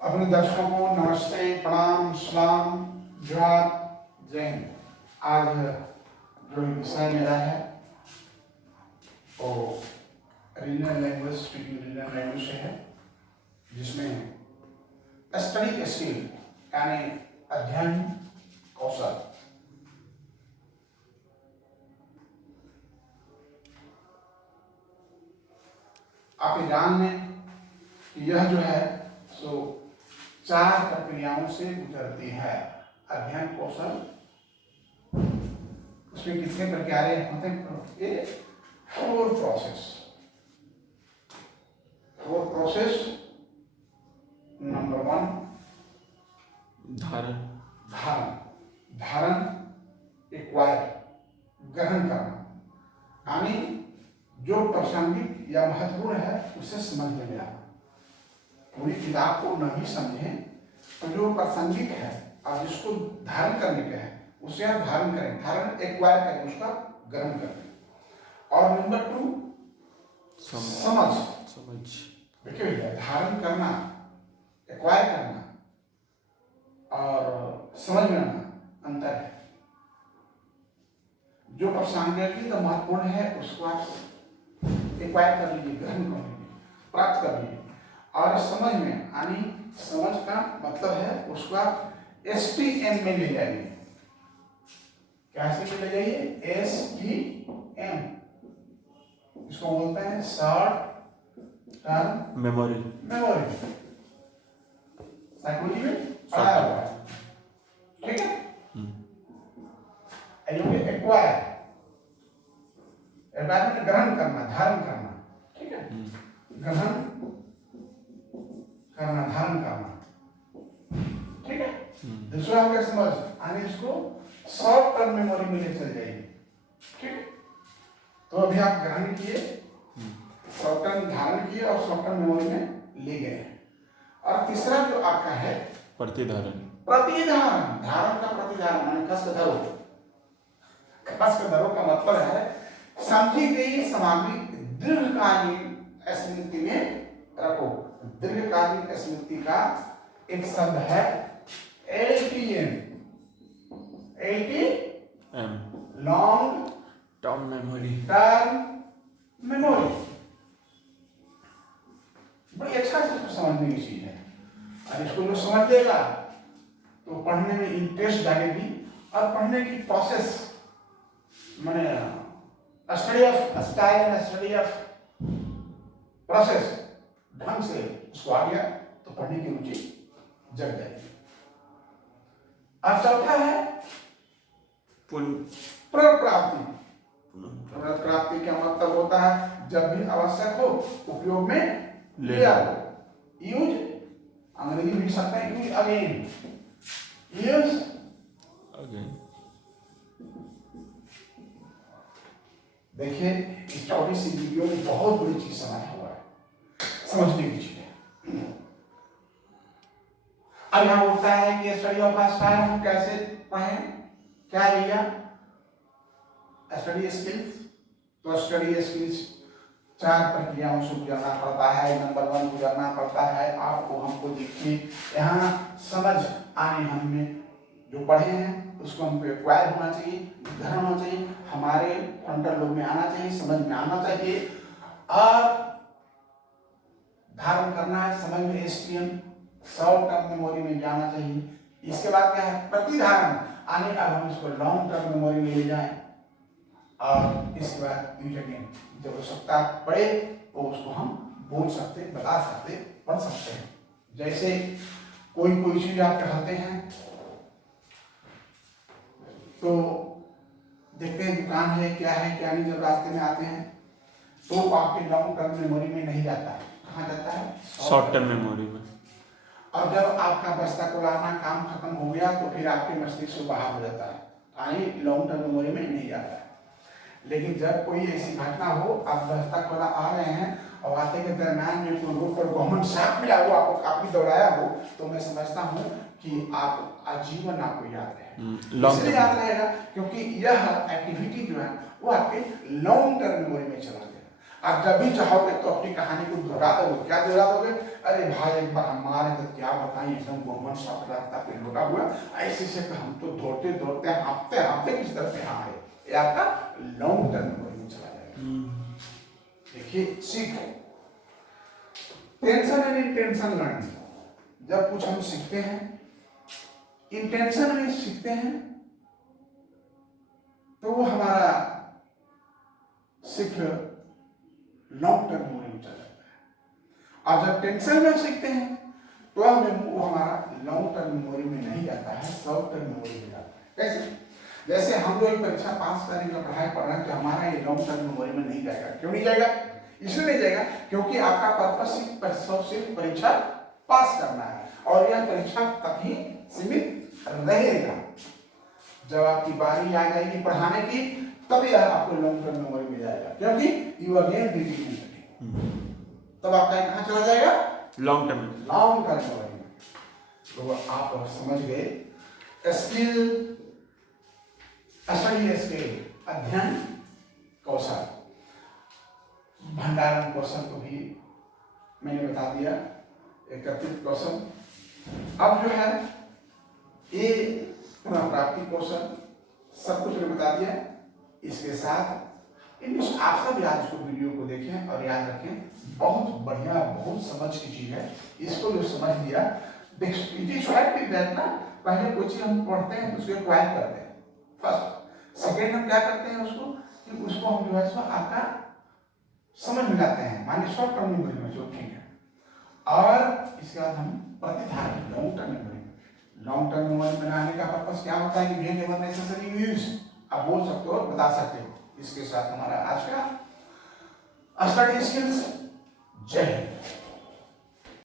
अपने दर्शकों को नमस्ते, प्रणाम, सलाम, जोहार, जय हिंद। आज जो विषय मेरा है वो regional language, speaking regional language से है, जिसमें स्टडी स्किल यानी अध्ययन कौशल। आप ये जान लें कि यह जो है सो 4 प्रक्रियाओं से गुजरती है। अध्ययन कौशल, उसमें कितने प्रक्रियाएं होते हैं? ये 4 प्रोसेस। नंबर 1 धारण, धारण, एक्वायर, ग्रहण करना, यानी जो प्रासंगिक या महत्वपूर्ण है उसे समझ में लेना। पूरी किताब को न भी समझें तो जो प्रासंगिक है आप जिसको धारण करने का है उसे आप धारण करें, धारण एक्वायर करें, उसका ग्रहण करें। और नंबर 2 समझ। देखिए भैया, धारण करना, एक्वायर करना और समझ में आना अंतर है। जो प्रासंगिक तो महत्वपूर्ण है उसको आप एक्वायर कर लीजिए, ग्रहण कर लीजिए, प्राप्त कर लीजिए। और समझ में, यानी समझ का मतलब है उसका STM में ले जाइए। कैसे ले जाइए? STM, इसको बोलते हैं शॉर्ट टर्म मेमोरी। साइकोलॉजी में पढ़ाया हुआ है, ठीक है। एक्वायर में ग्रहण करना, धारण करना, ठीक है। ग्रहण करना, धारण करना, ठीक है। दूसरा हो गया समझ, यानी इसको शॉर्ट टर्म मेमोरी में ले चल जाइए, ठीक है। तो अभी आप ग्रहण किए, शॉर्ट टर्म धारण किए और शॉर्ट टर्म मेमोरी में ले गए। और तीसरा जो आपका है प्रतिधारण। धारण का प्रतिधारण, यानी कस के धरो का मतलब है समझी गई सामग्री दीर्घकालीन स्मृति में रखो। दीर्घकालीन स्मृति का एक शब्द है LTM, लॉन्ग टर्म मेमोरी। बड़ी अच्छा से इसको समझने की चीज है, और इसको जो समझ लेगा तो पढ़ने में इंटरेस्ट जागेगी। और पढ़ने की प्रोसेस माने study of style and study of process ढंग से उसको आ गया तो पढ़ने की रुचि जग जाएगी। अब चौथा है पुनर्प्राप्ति। पुनर्प्राप्ति का मतलब होता है जब भी आवश्यक हो उपयोग में ले आओ। यूज, अंग्रेजी में लिख सकते हैं यूज अगेन, यूज अगेन। देखिए इस छोटी सी वीडियो में बहुत बड़ी चीज समझा हुआ है, समझने की चीज है। अब यहाँ होता है कि स्टडी ऑफ स्टाइल हम कैसे पढ़ें, क्या लिया? Study skills. तो स्टडी स्किल्स 4 प्रक्रियाओं से गुजरना पड़ता है। नंबर 1 गुजरना पड़ता है आपको, हमको देखिए यहाँ समझ आने, हमने जो पढ़े हैं उसको हमको एक्वायर होना चाहिए, ग्रहण होना चाहिए, हमारे फ्रंटल लोब में आना चाहिए, समझ में आना चाहिए। और धारण करना है, समझ में STM, शॉर्ट टर्म मेमोरी में जाना चाहिए। इसके बाद क्या है? प्रतिधारण, यानी अब हम इसको लॉन्ग टर्म मेमोरी में ले जाएं। और इसके बाद यूज अगेन, जब आवश्यकता पड़े तो उसको हम बोल सकते, बता सकते, पढ़ सकते हैं। जैसे कोई चीज आप कहते हैं तो देखते हैं दुकान है क्या नहीं, जब रास्ते में आते हैं तो आपके लॉन्ग टर्म मेमोरी में नहीं जाता है, कहाँ जाता है? शॉर्ट टर्म मेमोरी में। और जब आपका बस्ता को लाना काम खत्म हो गया तो फिर आपके मस्तिष्क से बाहर हो जाता है, यानी लॉन्ग टर्म मेमोरी में नहीं जाता है। लेकिन जब कोई ऐसी घटना हो, आप बस्ता खोला आ रहे हैं और आते के दरम्यान में कोई रोड पर गवर्नमेंट साफ मिला हो, आपको काफी दौड़ाया हो, तो मैं समझता हूँ कि आप आजीवन आपको याद रहेगा। इसलिए याद रहेगा क्योंकि यह एक्टिविटी जो है वो आपके लॉन्ग टर्म मेमोरी में चला गया। आप जब भी चाहोगे तो अपनी कहानी को दोहरा दोगे। क्या दोहरा दोगे? अरे भाई एक बार हमारे तो क्या बताएं, एकदम गोमन सा रास्ता पे लुटा हुआ, ऐसे से हम तो दौड़ते दौड़ते हांफते हांफते किस तरह से यहाँ आए। ये आपका लॉन्ग टर्म मेमोरी में चला जाएगा। देखिए सीख, टेंशन एंड इंटेंशन लर्निंग। जब कुछ हम सीखते हैं, इंटेंशन में सीखते हैं, तो वो हमारा सीख लॉन्ग टर्म मेमोरी में चला जाता है। और जब टेंशन में सीखते हैं तो वो हमारा लॉन्ग टर्म मेमोरी में नहीं जाता है, शॉर्ट टर्म मेमोरी में जाता है। कैसे? जैसे हम लोग परीक्षा पास करने का पढ़ाई पढ़ रहे हैं तो हमारा ये लॉन्ग टर्म मेमोरी में नहीं जाएगा। क्यों नहीं जाएगा? इसलिए नहीं जाएगा क्योंकि आपका पर्पस सिर्फ परीक्षा पास करना है और यह परीक्षा तक ही सीमित रहेगा। जब आपकी बारी आ जाएगी पढ़ाने की, तभी आपको लॉन्ग टर्म मेमोरी में जाएगा, क्योंकि यू अगेन रिपीट करेंगे। तब आपका कहाँ चला जाएगा? लॉन्ग टर्म मेमोरी में। तो आप समझ गए स्किल, असली स्किल, अध्ययन कौशल, भंडारण कौशल को भी मैंने बता दिया, एकत्रित कौशल। अब जो है ये पुनर्प्राप्ति कौशल, सब कुछ मैंने बता दिया। इसके साथ आप सब आज इसको वीडियो को देखें और याद रखें, बहुत बढ़िया, बहुत समझ की चीज है। इसको जो समझ लिया, इट इज फैक्ट दैट ना, पहले कोई चीज हम पढ़ते हैं तो उसको एक्वायर करते हैं फर्स्ट, सेकेंड हम क्या करते हैं उसको कि उसको हम जो है सो आपका समझ में लाते हैं, मानिए शॉर्ट टर्म मेमोरी में, जो ठीक है। और इसके बाद हम प्रतिधारण long term memory. Long term memory बनाने का पर्पस क्या होता है कि व्हेनेवर नेसेसरी यूज, आप बोल सकते हो, बता सकते हो। इसके साथ हमारा आज का स्टडी स्किल्स, जय हिंद।